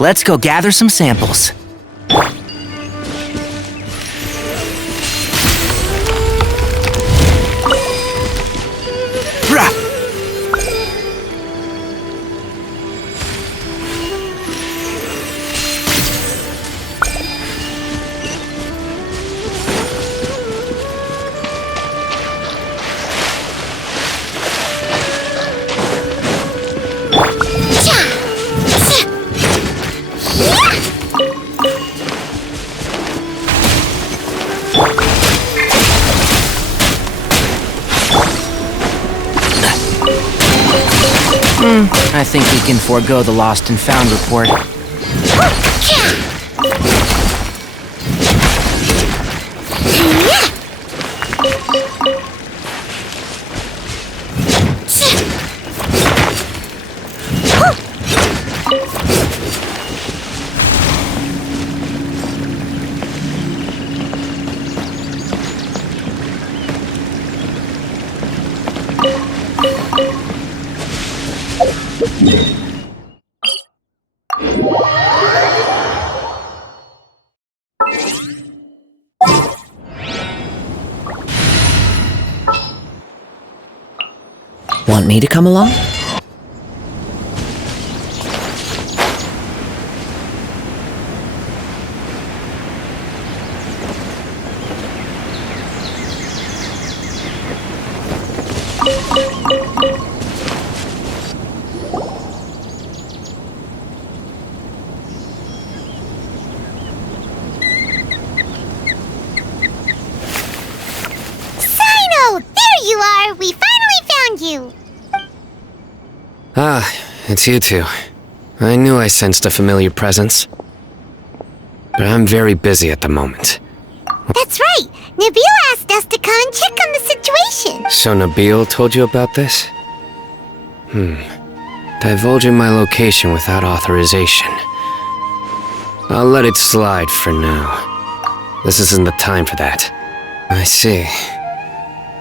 Let's go gather some samples. I think we can forego the lost and found report. Want me to come along? Ah, it's you two. I knew I sensed a familiar presence. But I'm very busy at the moment. That's right! Nabil asked us to come and check on the situation! So Nabil told you about this? Divulging my location without authorization. I'll let it slide for now. This isn't the time for that. I see.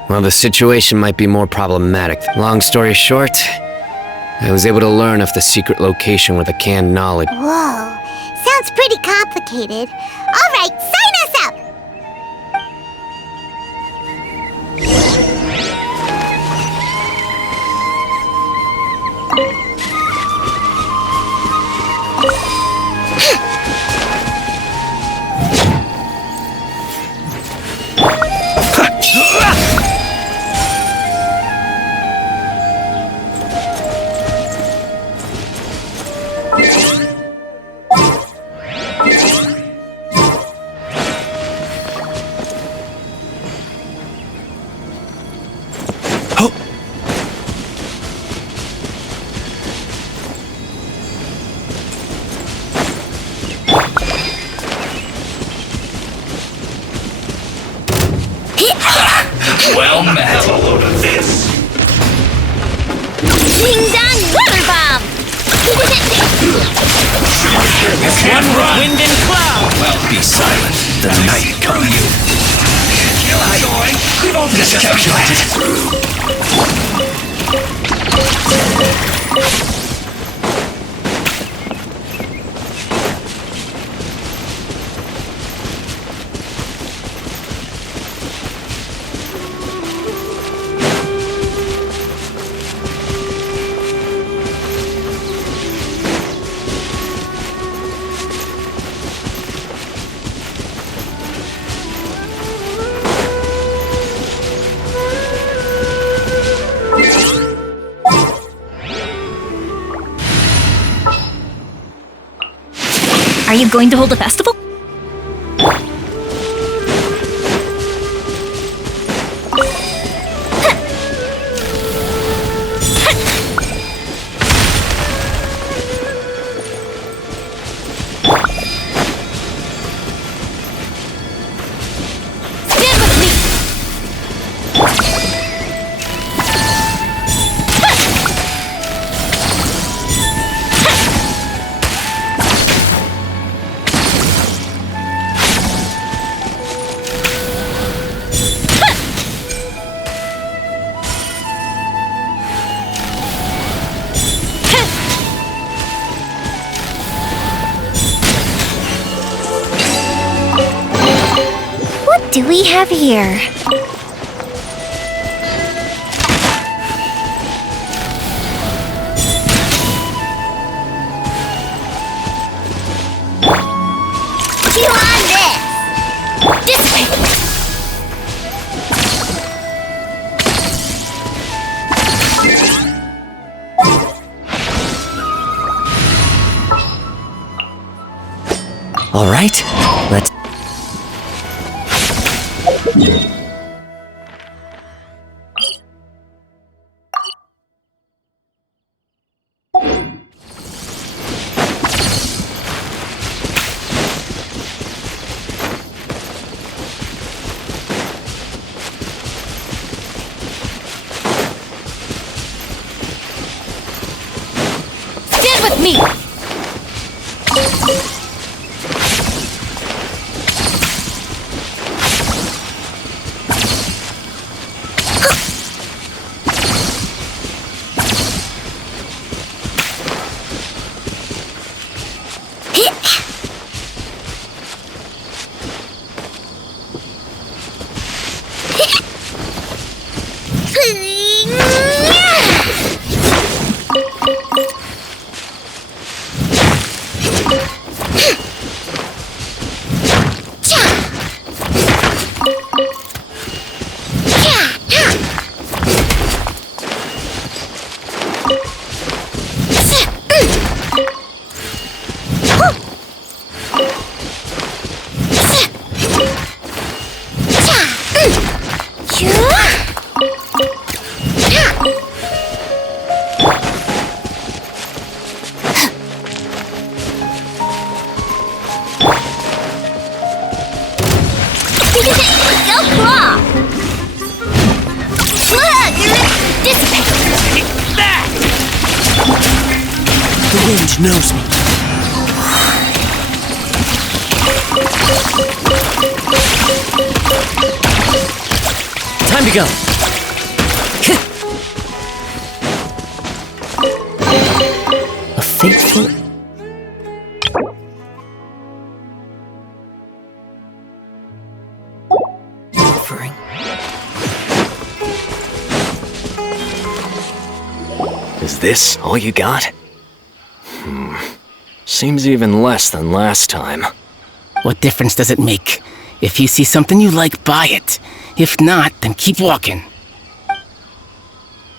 Well, the situation might be more problematic. Long story short, I was able to learn of the secret location with the canned knowledge. Whoa, sounds pretty complicated. Alright, sign us up! Well met. Have a load of this. Ding dong water bomb! One with wind and cloud. Well, be silent. The night come you. Kill joy. We've all just Are you going to hold a festival? What do we have here? Chew on this! Dissipate! All right, let's... Stand with me! The wind knows me. Time to go. A faithful... offering. Is this all you got? Seems even less than last time. What difference does it make? If you see something you like, buy it. If not, then keep walking.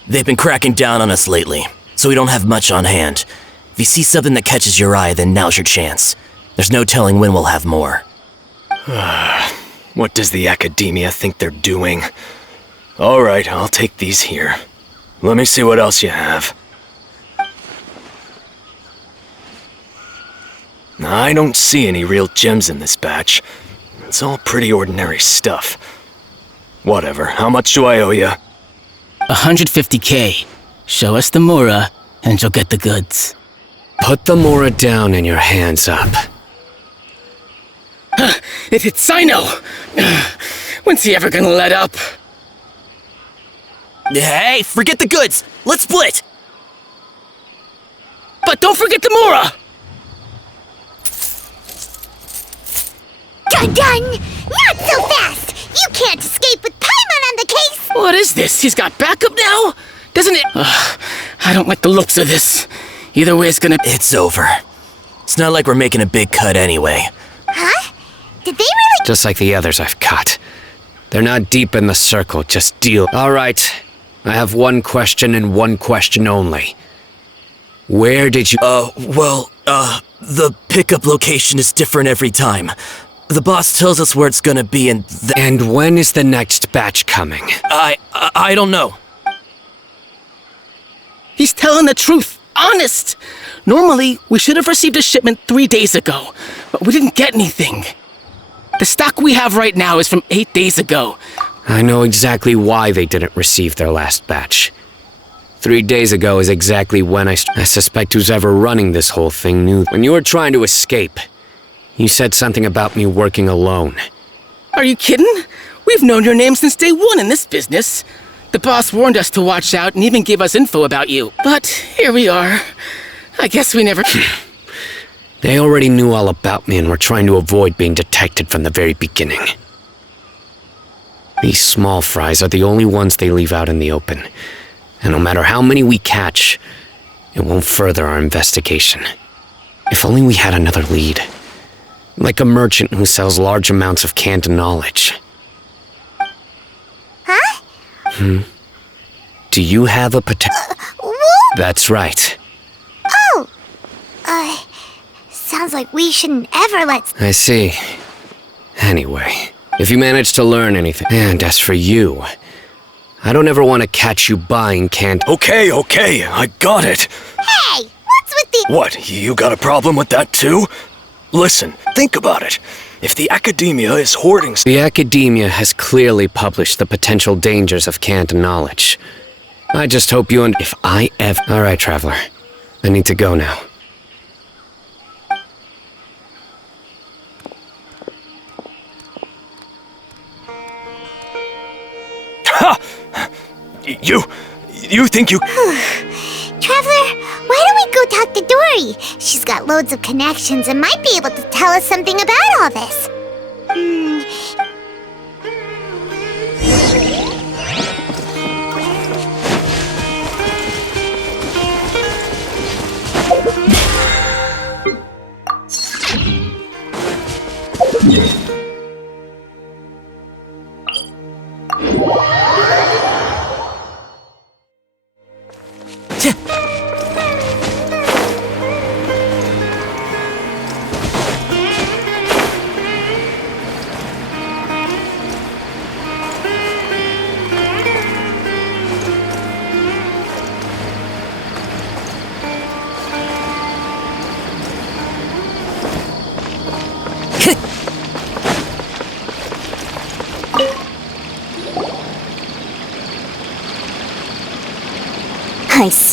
They've been cracking down on us lately, so we don't have much on hand. If you see something that catches your eye, then now's your chance. There's no telling when we'll have more. What does the academia think they're doing? Alright, I'll take these here. Let me see what else you have. I don't see any real gems in this batch. It's all pretty ordinary stuff. Whatever, how much do I owe you? 150K. Show us the Mora, and you'll get the goods. Put the Mora down and your hands up. It hit Sino! When's he ever gonna let up? Hey, forget the goods! Let's split! But don't forget the Mora! Done! Not so fast! You can't escape with Paimon on the case! What is this? He's got backup now? Doesn't it? I don't like the looks of this. Either way, it's gonna... It's over. It's not like we're making a big cut anyway. Huh? Did they really... Just like the others I've cut. They're not deep in the circle, just deal. Alright, I have one question and one question only. Where did you... The pickup location is different every time. The boss tells us where it's gonna be and And when is the next batch coming? I don't know. He's telling the truth. Honest. Normally, we should have received a shipment 3 days ago, but we didn't get anything. The stock we have right now is from 8 days ago. I know exactly why they didn't receive their last batch. 3 days ago is exactly when I suspect who's ever running this whole thing knew. When you were trying to escape, you said something about me working alone. Are you kidding? We've known your name since day one in this business. The boss warned us to watch out and even gave us info about you. But here we are. I guess we never... They already knew all about me and were trying to avoid being detected from the very beginning. These small fries are the only ones they leave out in the open. And no matter how many we catch, it won't further our investigation. If only we had another lead. Like a merchant who sells large amounts of canned knowledge. Huh? Do you have a potential? Whoop! That's right. Oh! Sounds like we shouldn't ever let... I see. Anyway, if you manage to learn anything, and as for you, I don't ever want to catch you buying canned... Okay, I got it. Hey! What's with the... What, you got a problem with that too? Listen, think about it. If the academia is hoarding... The academia has clearly published the potential dangers of canned knowledge. I just hope you if I ever... Alright, Traveler. I need to go now. Ha! You think you... Traveler, why don't we go talk to Dory? She's got loads of connections and might be able to tell us something about all this.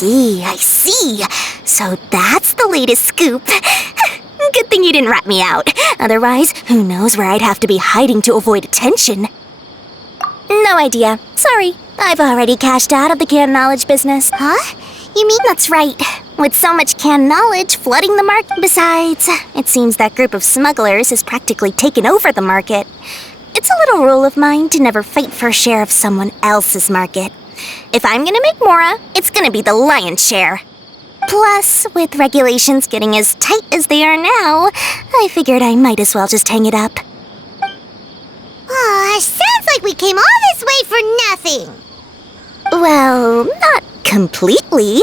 I see. So that's the latest scoop. Good thing you didn't rat me out. Otherwise, who knows where I'd have to be hiding to avoid attention. No idea. Sorry. I've already cashed out of the canned knowledge business. Huh? You mean that's right. With so much canned knowledge flooding the market. Besides, it seems that group of smugglers has practically taken over the market. It's a little rule of mine to never fight for a share of someone else's market. If I'm gonna make Mora, it's gonna be the lion's share. Plus, with regulations getting as tight as they are now, I figured I might as well just hang it up. Aw, sounds like we came all this way for nothing. Well, not completely.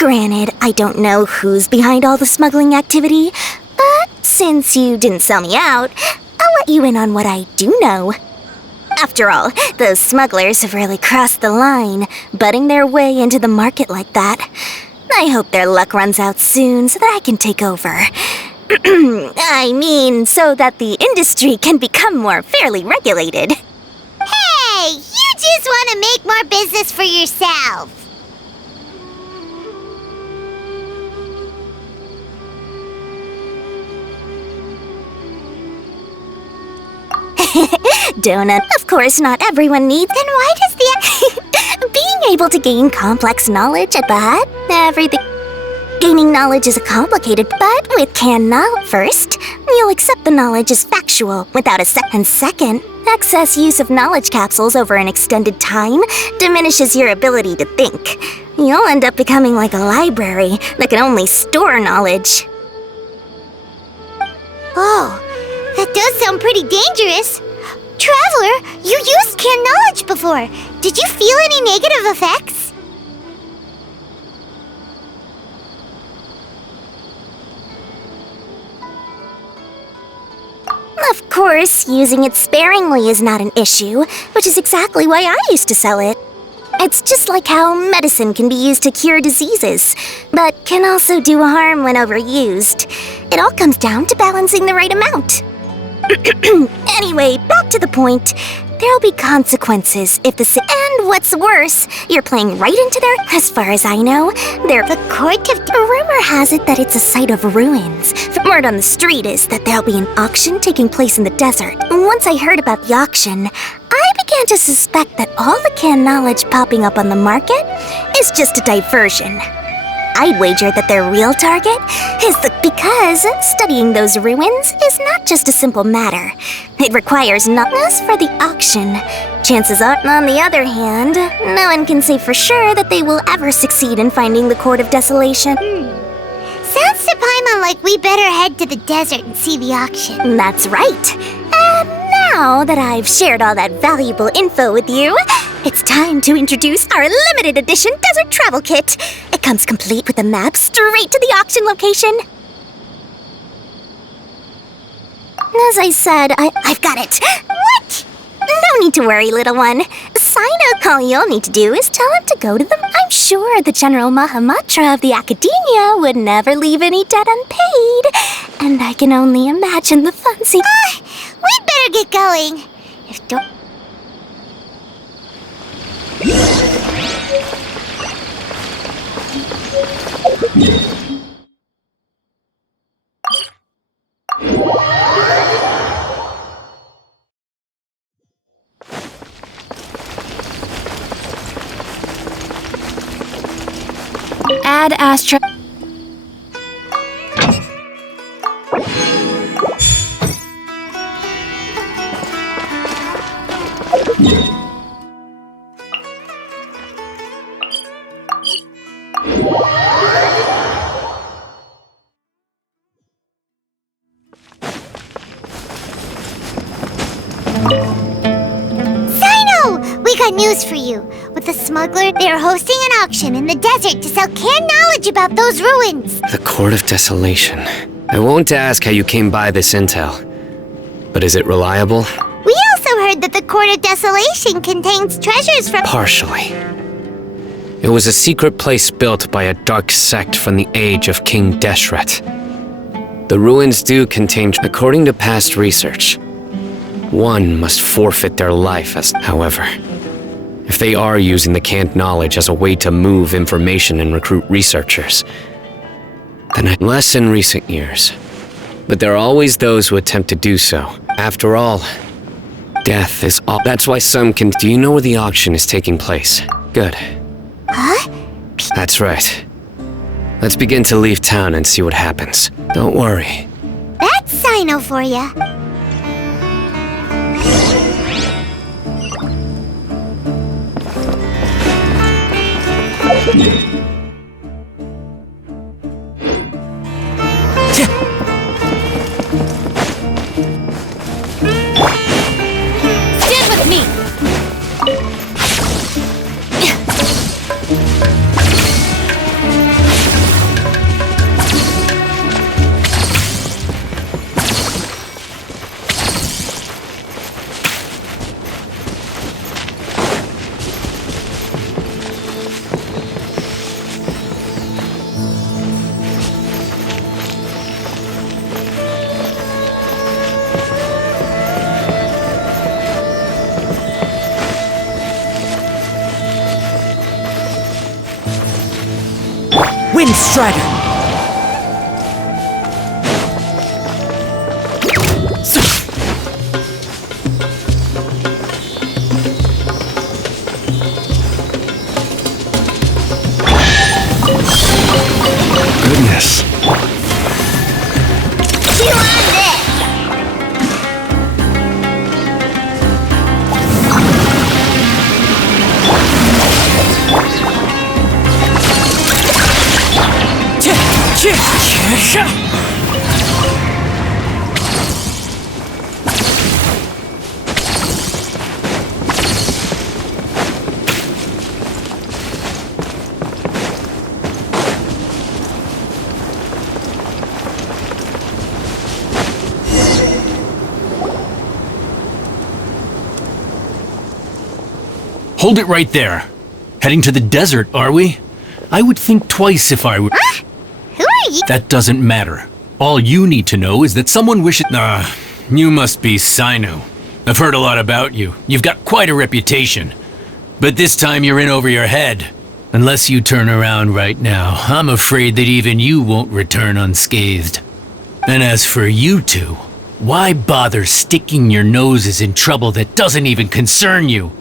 Granted, I don't know who's behind all the smuggling activity, but since you didn't sell me out, I'll let you in on what I do know. After all, those smugglers have really crossed the line, butting their way into the market like that. I hope their luck runs out soon so that I can take over. I mean, so that the industry can become more fairly regulated. Hey, you just want to make more business for yourself. Donut. Of course, not everyone needs. Then why does the... Being able to gain complex knowledge at that, everything... Gaining knowledge is complicated, but with canned knowledge first, you'll accept the knowledge as factual without a second. Excess use of knowledge capsules over an extended time diminishes your ability to think. You'll end up becoming like a library that can only store knowledge. Oh, that does sound pretty dangerous. Traveler, you used canned knowledge before. Did you feel any negative effects? Of course, using it sparingly is not an issue, which is exactly why I used to sell it. It's just like how medicine can be used to cure diseases, but can also do harm when overused. It all comes down to balancing the right amount. Anyway, back to the point. There'll be consequences if And what's worse, you're playing right into their... As far as I know, they're the court of... Rumor has it that it's a site of ruins. Word on the street is that there'll be an auction taking place in the desert. Once I heard about the auction, I began to suspect that all the canned knowledge popping up on the market is just a diversion. I'd wager that their real target is because studying those ruins is not just a simple matter. It requires knowledge for the auction. Chances are, on the other hand, no one can say for sure that they will ever succeed in finding the Court of Desolation. Sounds to Paimon like we better head to the desert and see the auction. That's right. And now that I've shared all that valuable info with you, it's time to introduce our limited edition desert travel kit. It comes complete with a map straight to the auction location. As I said, I've got it. What? No need to worry, little one. Sino, all you'll need to do is tell him to go to them. I'm sure the General Mahamatra of the Academia would never leave any debt unpaid. And I can only imagine the fun We'd better get going. If don't... Add Astra. We got news for you. With the smuggler, they are hosting an auction in the desert to sell canned knowledge about those ruins. The Court of Desolation. I won't ask how you came by this intel, but is it reliable? We also heard that the Court of Desolation contains treasures from... Partially. It was a secret place built by a dark sect from the age of King Deshret. The ruins do contain... According to past research, one must forfeit their life however, if they are using the canned knowledge as a way to move information and recruit researchers, then less in recent years. But there are always those who attempt to do so. After all, death is all. That's why some can... Do you know where the auction is taking place? Good. Huh? That's right. Let's begin to leave town and see what happens. Don't worry. That's Sino for ya. Stand with me! Windstrider! Goodness. You on this! Hold it right there. Heading to the desert, are we? I would think twice if I were... Who are you? That doesn't matter. All you need to know is that someone wishes... you must be Sino. I've heard a lot about you. You've got quite a reputation. But this time you're in over your head. Unless you turn around right now, I'm afraid that even you won't return unscathed. And as for you two, why bother sticking your noses in trouble that doesn't even concern you?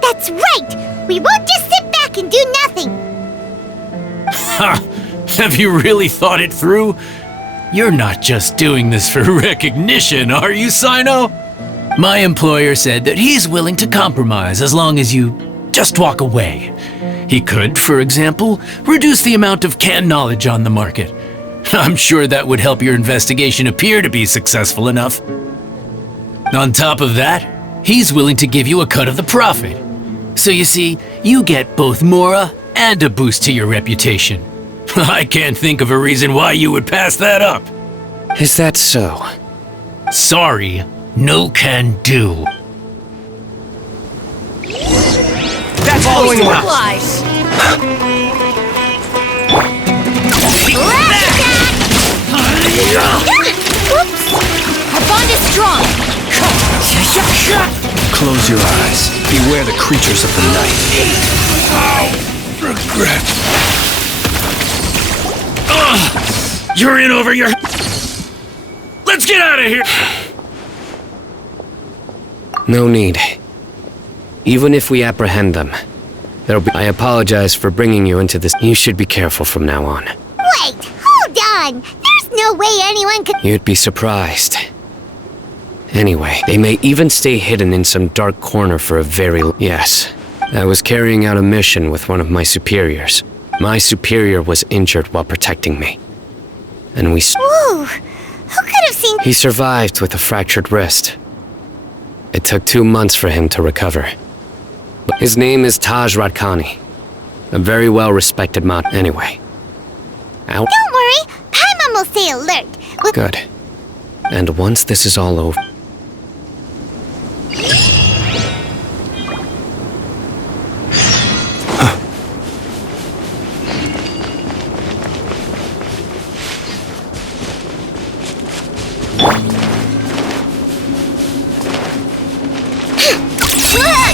That's right! We won't just sit back and do nothing! Ha! Have you really thought it through? You're not just doing this for recognition, are you, Sino? My employer said that he's willing to compromise as long as you just walk away. He could, for example, reduce the amount of canned knowledge on the market. I'm sure that would help your investigation appear to be successful enough. On top of that, he's willing to give you a cut of the profit. So you see, you get both Mora and a boost to your reputation. I can't think of a reason why you would pass that up. Is that so? Sorry, no can do. That's following him out. Oops! Our bond is strong! Close your eyes. Beware the creatures of the night. Regret. You're in over your... Let's get out of here! No need. Even if we apprehend them, there'll be... I apologize for bringing you into this. You should be careful from now on. Wait, hold on! There's no way anyone could— You'd be surprised. Anyway, they may even stay hidden in some dark corner for a very... Yes, I was carrying out a mission with one of my superiors. My superior was injured while protecting me. And we... Ooh, who could have seen— He survived with a fractured wrist. It took 2 months for him to recover. His name is Taj Radkani. A very well-respected mod. Anyway. Ow. Don't worry, Paimon will stay alert. We'll— Good. And once this is all over...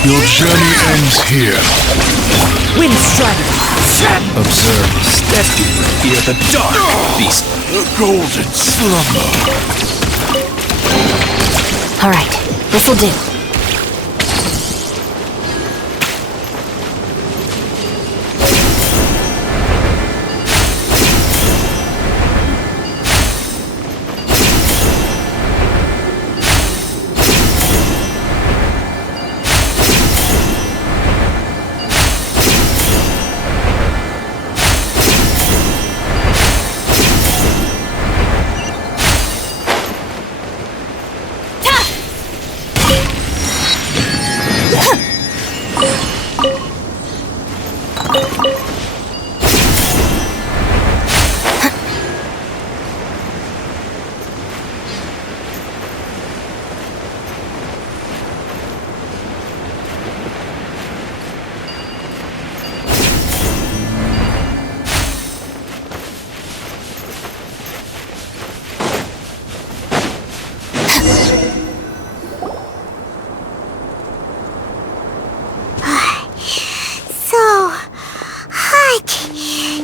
Your journey ends here. Wind strider! Observe steadily. Fear the dark beast. The golden slumber. Alright, this'll do.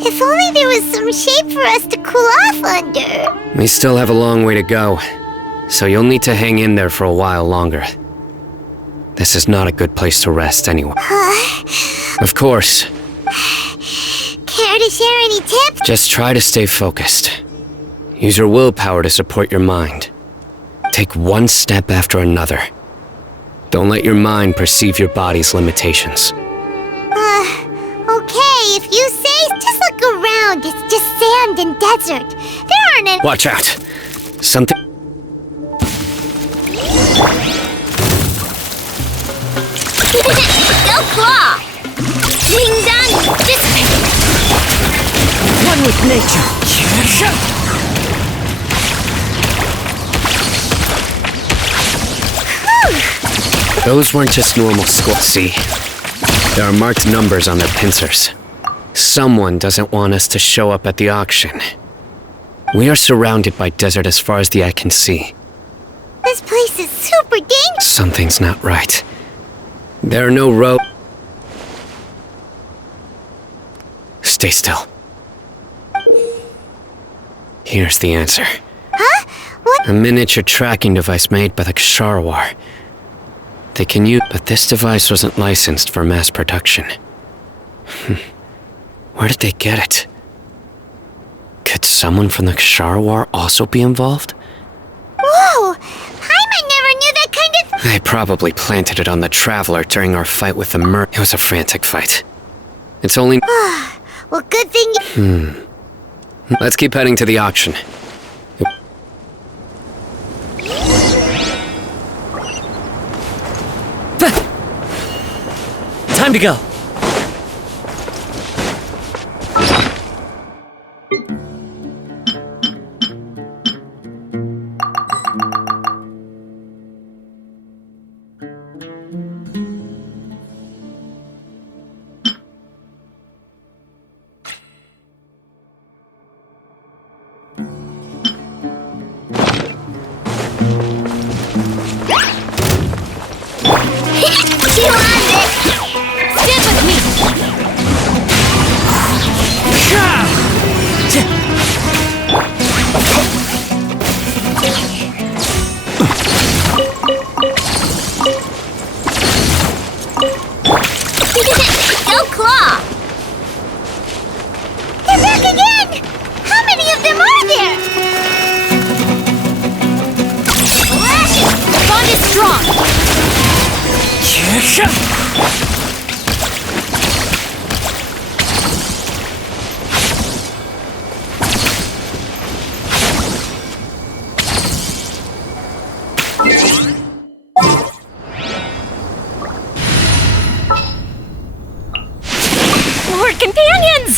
If only there was some shade for us to cool off under. We still have a long way to go, so you'll need to hang in there for a while longer. This is not a good place to rest anyway. Of course. Care to share any tips? Just try to stay focused. Use your willpower to support your mind. Take one step after another. Don't let your mind perceive your body's limitations. Okay, if you say, just look around. It's just sand and desert. There aren't any— Watch out! Something— Go claw! Ding dong! Dissipate! One with nature. Those weren't just normal squats. See? There are marked numbers on their pincers. Someone doesn't want us to show up at the auction. We are surrounded by desert as far as the eye can see. This place is super dangerous. Something's not right. There are no roads. Stay still. Here's the answer. Huh? What? A miniature tracking device made by the Ksharawar. They can use, but this device wasn't licensed for mass production. Where did they get it? Could someone from the Ksharawar also be involved? Whoa! Paimon never knew that kind of— They probably planted it on the Traveler during our fight with the It was a frantic fight. It's only— Well, good thing— Let's keep heading to the auction. Time to go. Go claw! They're back again! How many of them are there? Lash it! The bond is strong! We're companions!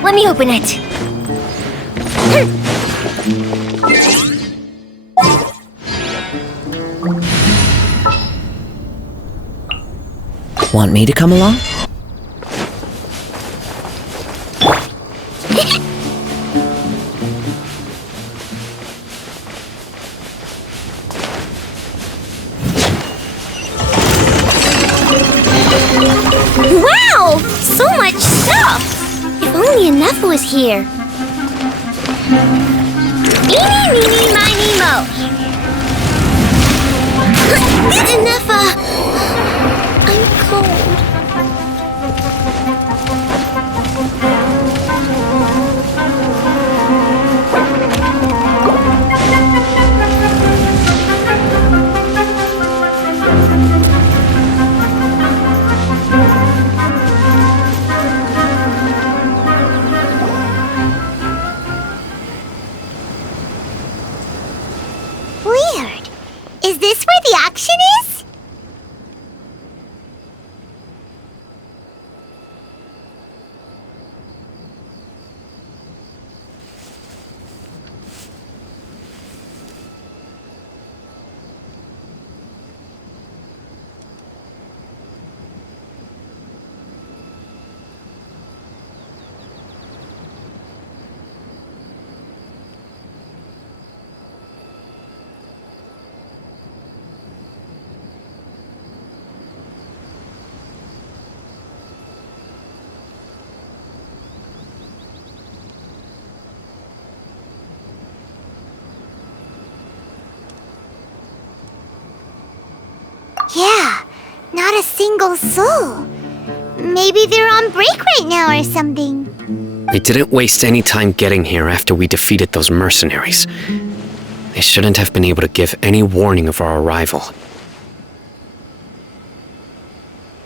Let me open it. Want me to come along? Wow! So much stuff! If only enough was here. Eeny, meeny, miny, mo. Enough, I'm cold. Weird. Is this where the auction is? Yeah, not a single soul. Maybe they're on break right now or something. They didn't waste any time getting here after we defeated those mercenaries. They shouldn't have been able to give any warning of our arrival.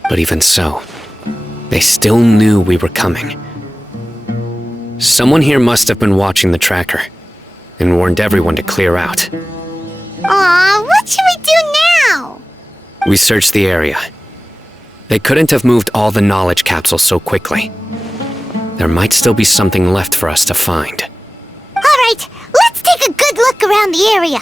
But even so, they still knew we were coming. Someone here must have been watching the tracker and warned everyone to clear out. Aw, what should we do now? We searched the area. They couldn't have moved all the knowledge capsules so quickly. There might still be something left for us to find. Alright, let's take a good look around the area.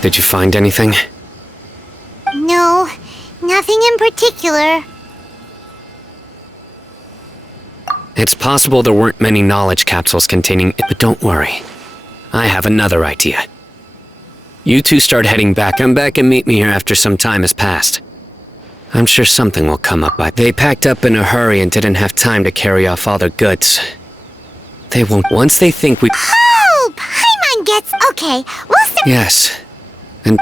Did you find anything? No, nothing in particular. It's possible there weren't many knowledge capsules containing it, but don't worry. I have another idea. You two start heading back. Come back and meet me here after some time has passed. I'm sure something will come up. They packed up in a hurry and didn't have time to carry off all their goods. They won't once they think we— Oh, Paimon gets— Okay, we'll start— Yes. And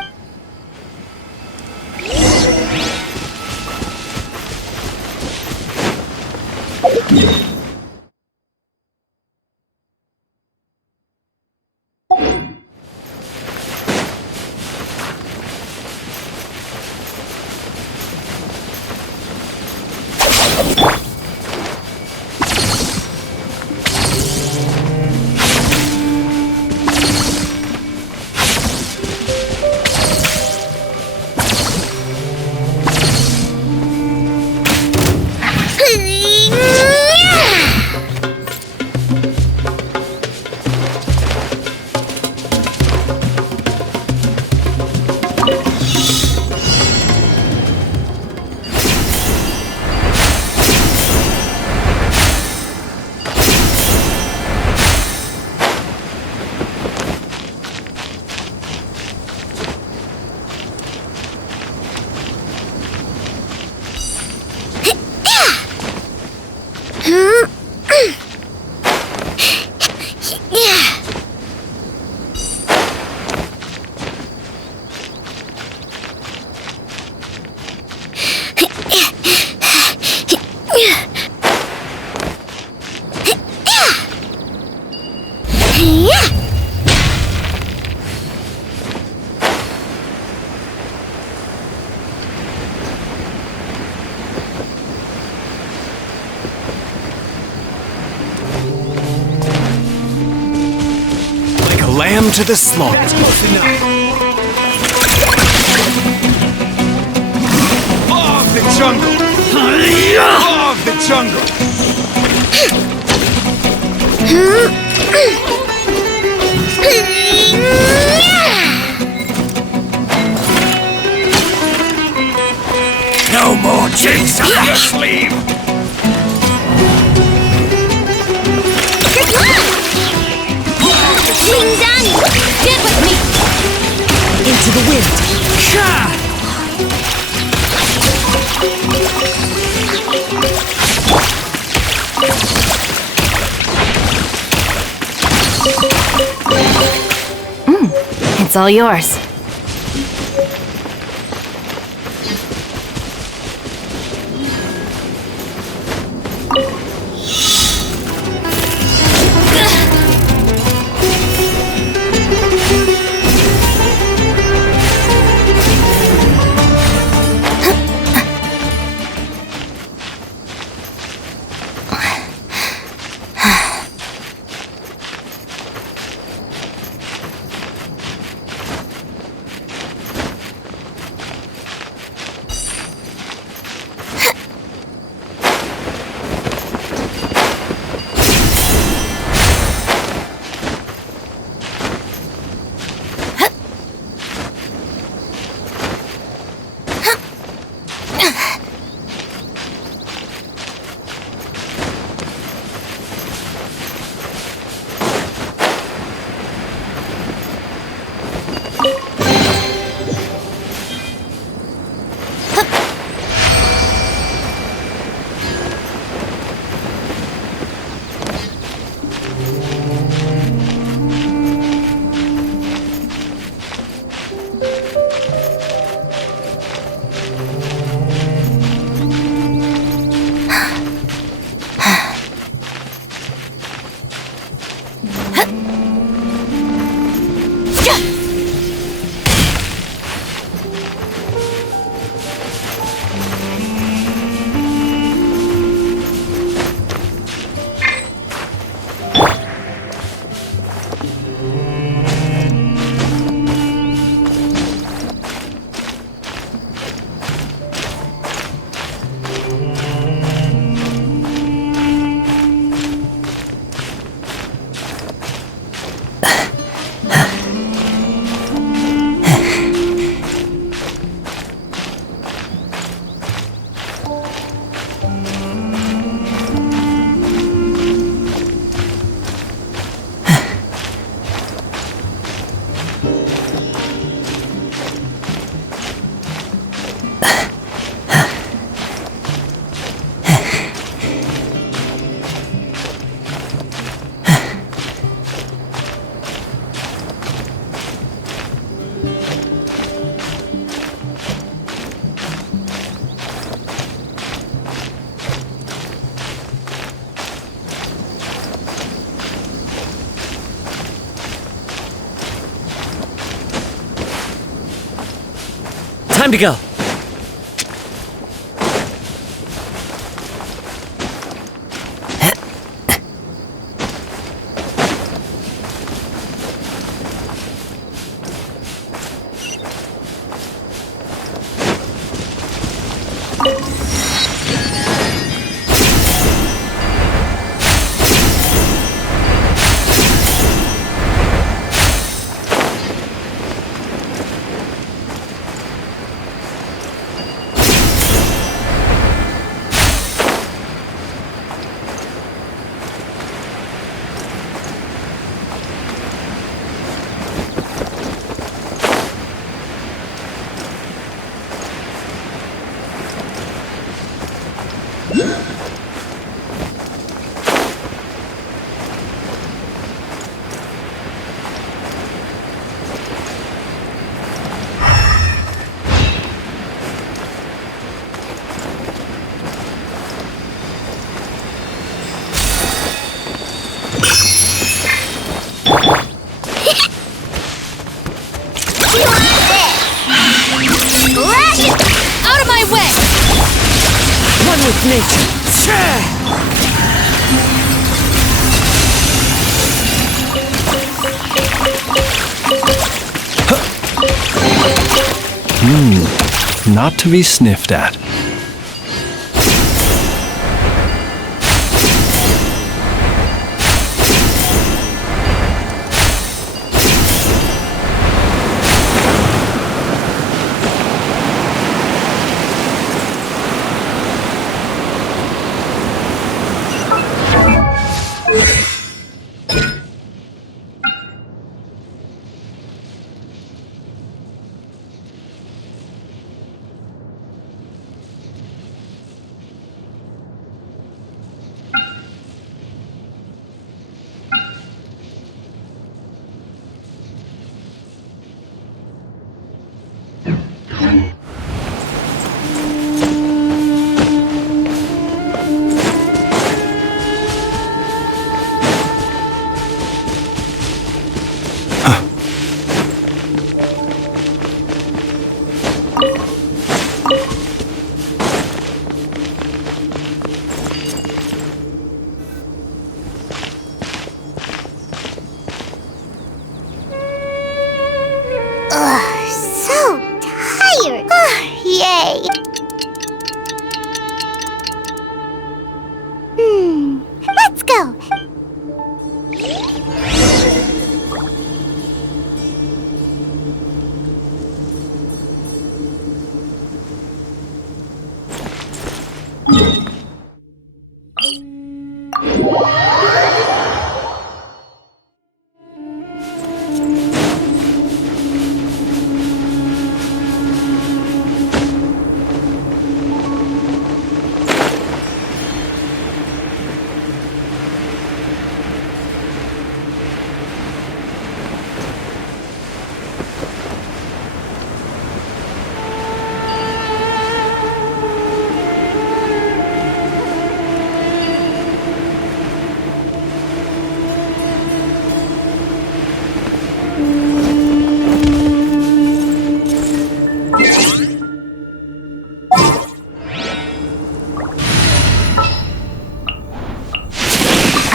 Lamb to the slaughter. That's close enough. Law of the jungle. Law of the jungle. No more tricks up your sleeve. Good luck! King Danny, get with me! Into the wind. It's all yours. Time to go. Out of my way! One with nature. Not to be sniffed at.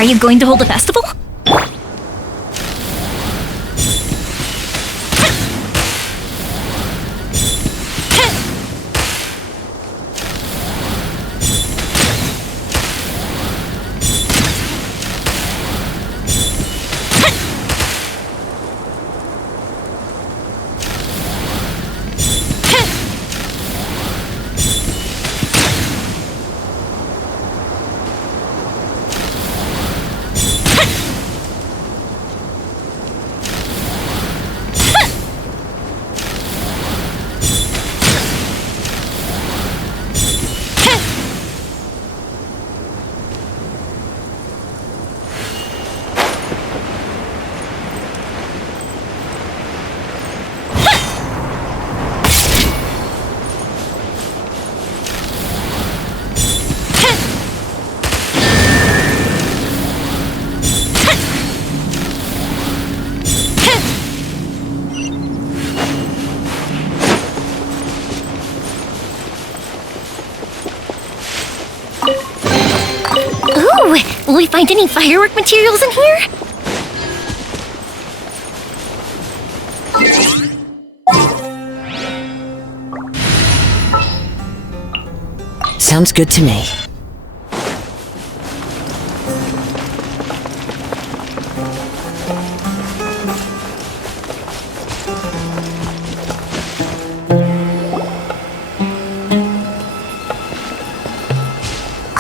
Are you going to hold a festival? Ooh, will we find any firework materials in here? Sounds good to me.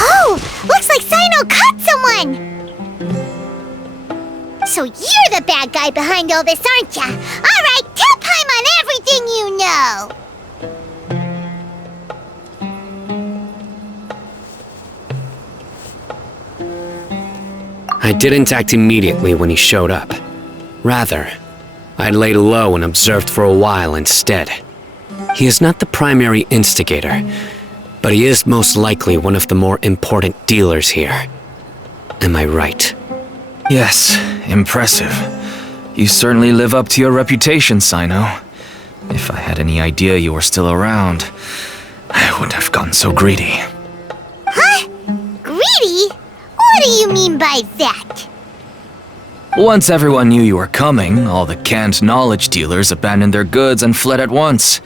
Oh, looks like Sino caught someone! So you're the bad guy behind all this, aren't ya? Alright, tell Paimon everything you know! I didn't act immediately when he showed up. Rather, I laid low and observed for a while instead. He is not the primary instigator, but he is most likely one of the more important dealers here. Am I right? Yes, impressive. You certainly live up to your reputation, Sino. If I had any idea you were still around, I wouldn't have gotten so greedy. Huh? Greedy? What do you mean by that? Once everyone knew you were coming, all the canned knowledge dealers abandoned their goods and fled at once.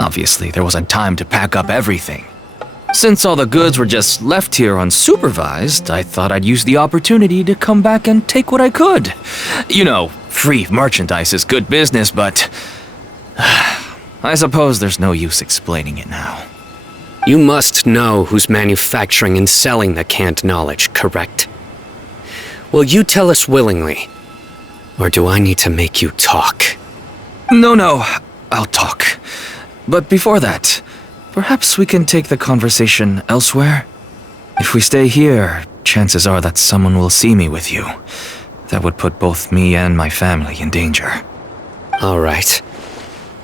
Obviously, there wasn't time to pack up everything. Since all the goods were just left here unsupervised, I thought I'd use the opportunity to come back and take what I could. You know, free merchandise is good business, but I suppose there's no use explaining it now. You must know who's manufacturing and selling the canned knowledge, correct? Will you tell us willingly? Or do I need to make you talk? No, I'll talk. But before that, perhaps we can take the conversation elsewhere? If we stay here, chances are that someone will see me with you. That would put both me and my family in danger. All right.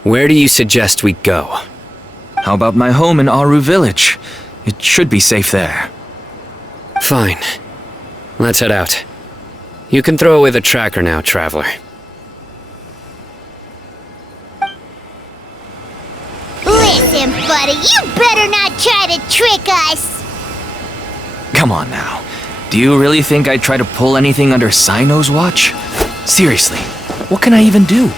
Where do you suggest we go? How about my home in Aru Village? It should be safe there. Fine. Let's head out. You can throw away the tracker now, traveler. Listen, buddy, you better not try to trick us! Come on now. Do you really think I'd try to pull anything under Sino's watch? Seriously, what can I even do?